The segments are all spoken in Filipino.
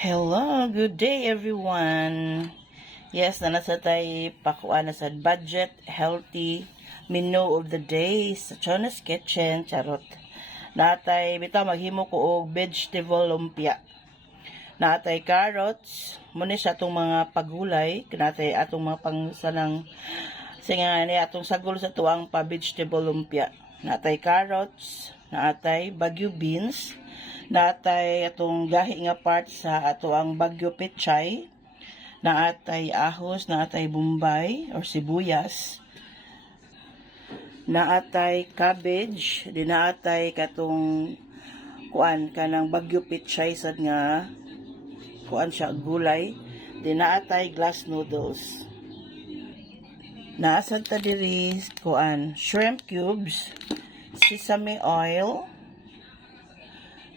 Hello, good day everyone. Yes, nasa tayo pakuan na sa budget healthy menu of the day sa Chona's Kitchen. Charot. Natay bitaw maghimo ko og vegetable lumpia. Natay carrots, muna sa atong mga pagulay, natay atong mga pangsanang singa ni atong sagol sa tuang pa vegetable lumpia. Natay carrots, natay bagyo beans, natay atong gahi nga part sa ato ang bagyo pechay, naatay ahos, naatay bombay or sibuyas, naatay cabbage, di naatay katong kuan kanang bagyo pechay sad nga kuan siya gulay, di naatay glass noodles. Naasad ta diri kuan shrimp cubes, sesame oil,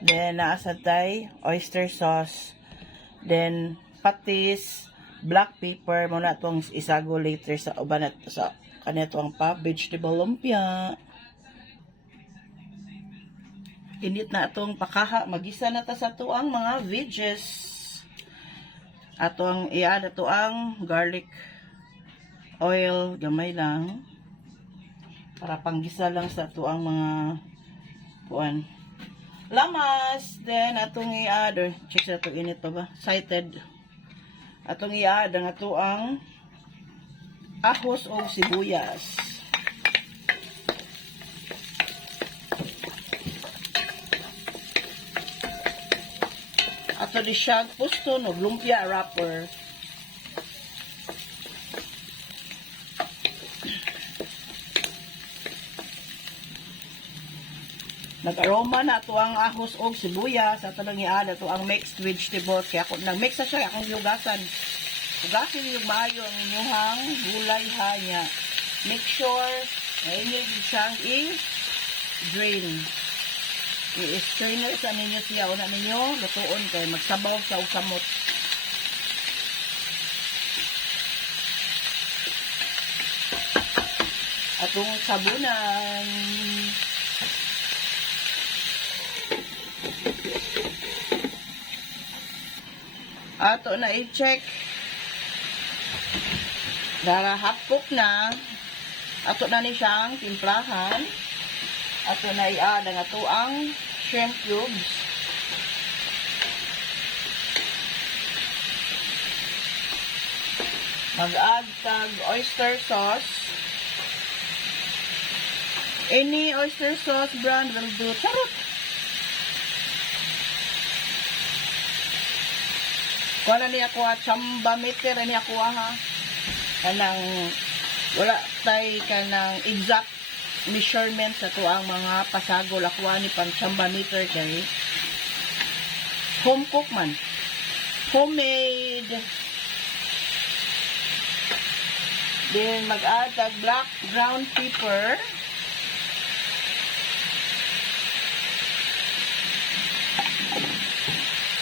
then naasad tay oyster sauce, then patis, black pepper mo na itong isago later sa uban at sa kanito ang pa vegetable lumpia. Init na itong pakaha, magisa na ta sa tuang mga veggies. Atong i-add ato ang garlic oil, gamay lang para panggisa lang sa tuang mga kuan lamas. Then atong i-add, check sa ito init pa ba, cited, atong i-add ang ato ang ahos o sibuyas. Ato di siya puston o lumpia wrapper. Nag-aroma na ito ang ahos o sibuyas. At nang i-add ito ang mixed vegetables. Kaya ako nag-mix na siya, akong yugasan. Hugasin yung mayo ang inyuhang gulay ha niya. Make sure na inyo siyang i-drain. I-strainer sa ninyo siya. Una ninyo, lutuon kayo. Magsabaw sa usamot. Atong sabunan. Ato na i-check. Dara hapok na. Ato na ni siyang timplahan. Ato na i-add ang ato ang shrimp cubes. Mag-add tag oyster sauce. Any oyster sauce brand will do. Charot! Kung na niya kuha, chamba meter niya kuha ha. Kanang, wala tayo kanang exact measurement sa tuang mga pasagol. Akuha ni pang chamba meter kay home cook man. Homemade. Then, mag-add tag black ground pepper.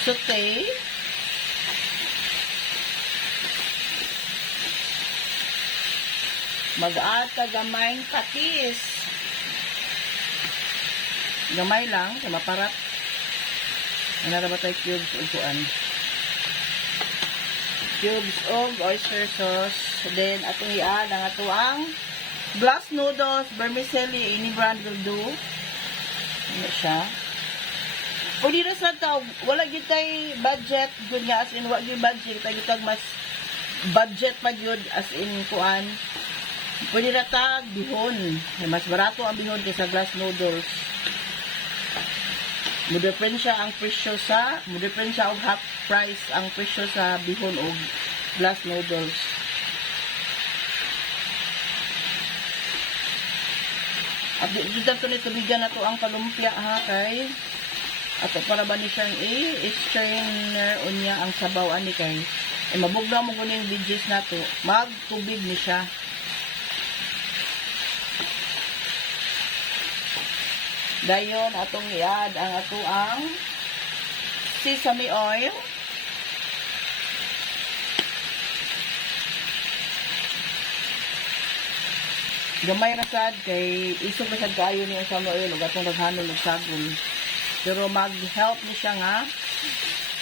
Saute. Mag-add ka gamayng patis. Gamay lang, sa maparat. Ano ba tayo cubes o kuan? Cubes of oyster sauce. Then, atong i-add ang ato ang glass noodles, vermicelli, any brand will do. Ano siya? Pwede na sa tao, wala yun tayo budget, good nga, as in, wala yun budget, tayo tag mas budget pa yun, as in, kuan. Pwede na tag bihon. Mas barato ang bihon kaysa glass noodles. Mudepensya ang presyo sa, mudepensya og half price ang presyo sa bihon o glass noodles. At dito to nito bigyan na to ang palumpia ha kay ato para ba ni siyang i-strainer unya ang sabaw ani kay mabugnaw mo kuning veggies nato magtubig ni siya. Dayon atong i-add ang ato ang sesame oil. Gamay ra sad kay isog na sad kaayo niya sa oil ug atong daghanon og sagol. Pero mag-help ni siya nga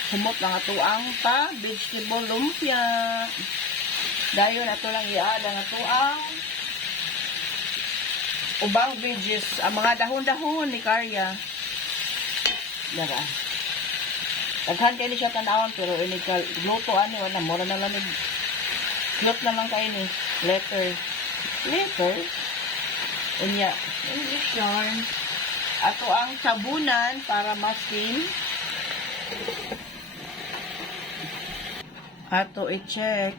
humot lang ato ang pa vegetable lumpia. Dayon ato lang iada nga ato ang ubang veggies, ang mga dahon-dahon ni Karya. Dara. Daghan kayo siya tanawon pero ini gluto ani wala mura na lang glut naman kayo ni letter unya yarn ato ang sabunan para masin ato i-check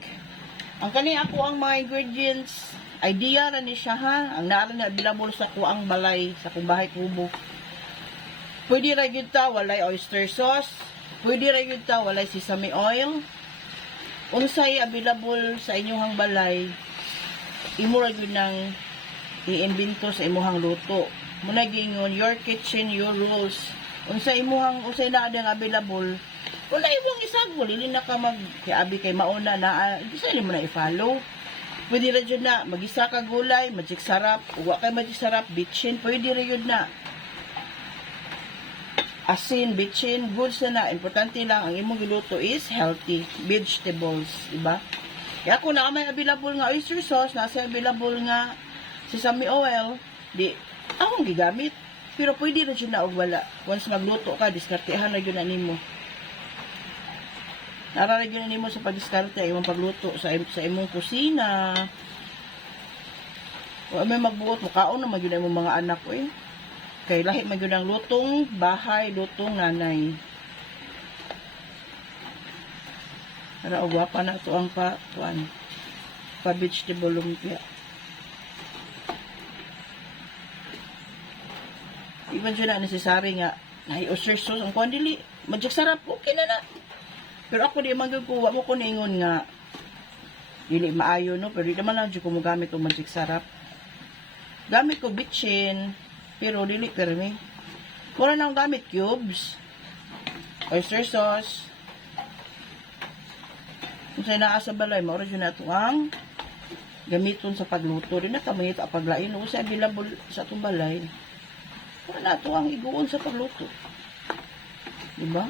ang kani ako ang mga ingredients idea ra ni siya ha ang naara na available sa kuang balay sa kung bahay kubo pwede ra gyud ta walay oyster sauce pwede ra gyud ta walay sesame oil unsay available sa inyong balay imo ra gyud nang iimbento sa imuhang luto muna gingon your kitchen your rules unsay na adang available wala imong isagol dili na ka mag abi kay mauna na isa ni mo na i-follow pwede ra gyud na magisa ka gulay magic sarap wa kay magic sarap bitchin pwede ra gyud na asin bitchin goods na importante lang ang imong giluto is healthy vegetables diba kaya ako na may available nga oyster sauce nasa available nga sesame oil di akong gigamit pero pwede ra gyud na og wala once magluto ka diskartehan ra gyud na nimo nararagyan nimo sa pagdiskarte ay imong pagluto sa imong kusina. Wa may magbuot mukaon na magyud imong mga anak oy. Kay lahi magyud ang lutong bahay, lutong nanay. Ara og wapa na to ang pa vegetable lumpia. Even siya na necessary nga ay oyster sauce ang kondili, magic sarap okay na na. Pero ako di man ko wa mo ko ningon nga dili maayo no pero di naman lang jud ko mogamit og magic sarap. Gamit ko bitchin pero dili permi. Wala nang gamit cubes. Oyster sauce. Kung sa naa sa balay mao ra jud nato ang gamiton sa pagluto. Di na kamay ito paglain o sa available sa atong balay. Wala nato ang iguon sa pagluto. Diba?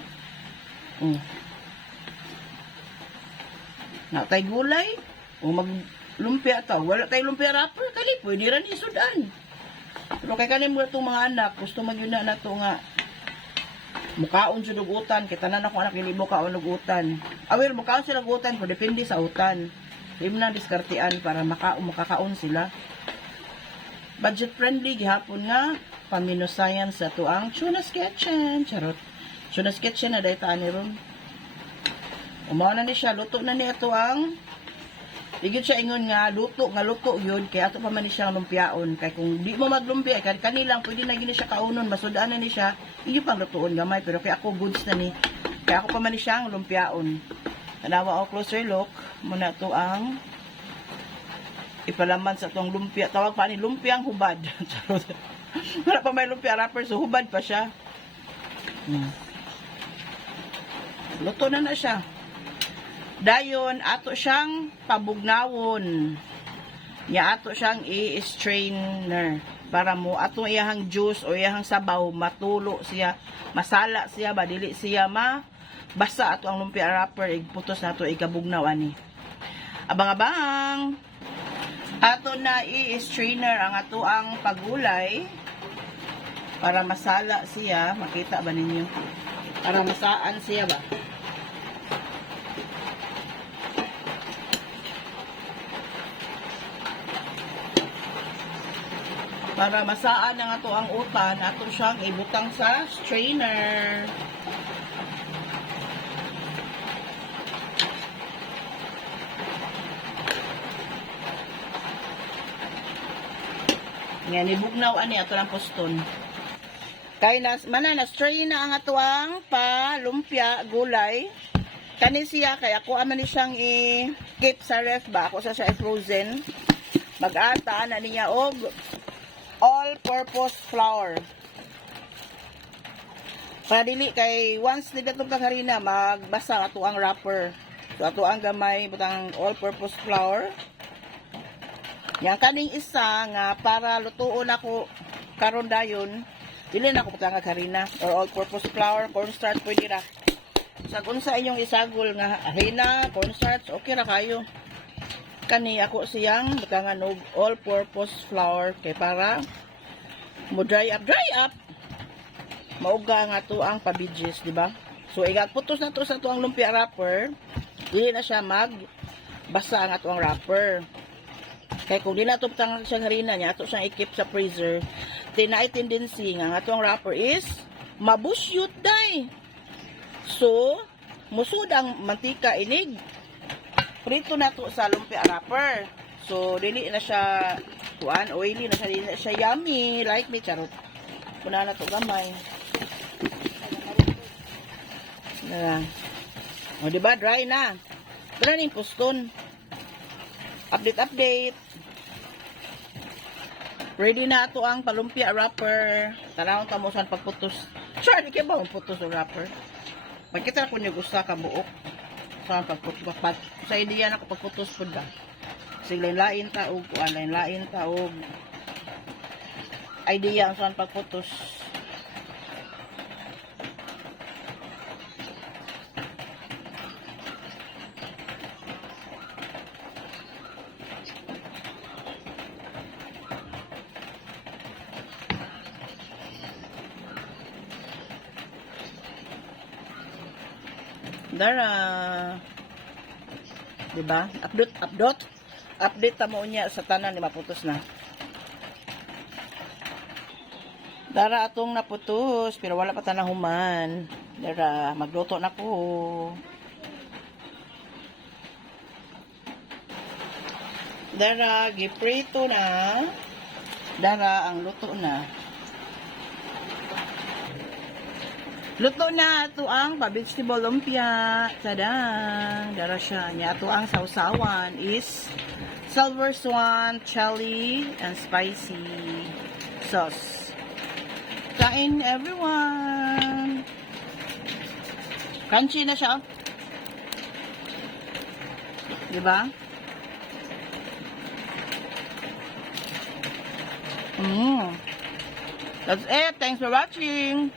Na tay gulay o maglumpia ta wala tay lumpia wrapper kali pwede ra ni sudan pero kay kanin mo itong mga anak gusto magyud na nato nga mukaon jud og utan kay tanan ako anak dili mo kaon og utan awir mukaon sila og utan pero depende sa utan imo na diskartean para makakaon sila budget friendly gihapon nga paminosayan sa tuang Chuna's Kitchen charot Chuna's Kitchen na dayta ani ron umaw na ni siya, luto na ni ito ang igid siya ingon nga luto yun, kaya ato pa man ni siya lumpiaon kaya kung di mo maglumpia, kanilang pwede na gini siya kaunon, masudaan na ni siya hindi pang lutoon gamay, pero kaya ako goods na ni kaya ako pa man ni siya ang lumpiaon tanawa o closer look muna ito ang ipalaman sa itong lumpia, tawag pa ni lumpiang hubad wala pa may lumpia wrapper, so hubad pa siya luto na siya dayon ato siyang pabugnawon ya ato siyang i-strainer para mo ato iyahang juice o iyahang sabaw matulo siya masala siya ba dili siya basa ato ang lumpia wrapper igputos nato ikabugnaw ani abang-abang ato na i-strainer ang ato ang pagulay para masala siya makita ba ninyo para masaan siya ba para masaan na nga to ang utan, ato siyang ibutang sa strainer. Yan, ibugnaw ani ato lang poston. Kay na strain na ang ato ang lumpia gulay. Kani siya kay ako aman ni siyang i-keep sa ref ba ako sa siya frozen. Mag-ata na niya og all-purpose flour. Para dili kay once nila itong harina, magbasa ato ang wrapper. So ato ang gamay, butang all-purpose flour. Yang kaning isa nga para lutuon ako karon dayon, dili na ako butang harina or all-purpose flour, cornstarch pwede ra. sa kung sa inyong isagol nga harina, cornstarch, okay ra kayo. Kani ako siyang butangan og all-purpose flour kay para mo dry up. Mauga nga to ang pabidges, di ba? So igagputos na to sa tuang lumpia wrapper. Dili na siya basa ang atong wrapper. Kaya kung di na ito tangang siyang harina niya, ato siyang ikip sa freezer, tinay tendency nga atong wrapper is mabusyot day. So, musud ang mantika inig. Prito na to sa lumpia wrapper. So, dili na siya oily na siya, dili na siya yummy. Like me, charot. Kuna na to gamay. O, diba? Dry na. Ito na yung puston. Update. Ready na ito ang palumpia wrapper. Tanawang tamusan pagputos. Sure, di kayo ba putos ang wrapper? Pagkita ko nyo gusto ka buok. Saan pagputos. Sa idea na ko pagputos po da. Kasi lain taog. Lain taog. Idea ang saan pagputos. Dara. Diba? Update tamo niya sa tanan ni maputos na. Dara atong naputos pero wala pa tanahuman. Dara, magluto na ko. Dara, giprito na. Dara, ang luto na. Luto na ito ang vegetable lumpia. Tadang! Dara siya. Niya ito ang sausawan is Silver Swan, chili, and spicy sauce. Kain everyone! Crunchy na siya. Diba? That's it. Thanks for watching.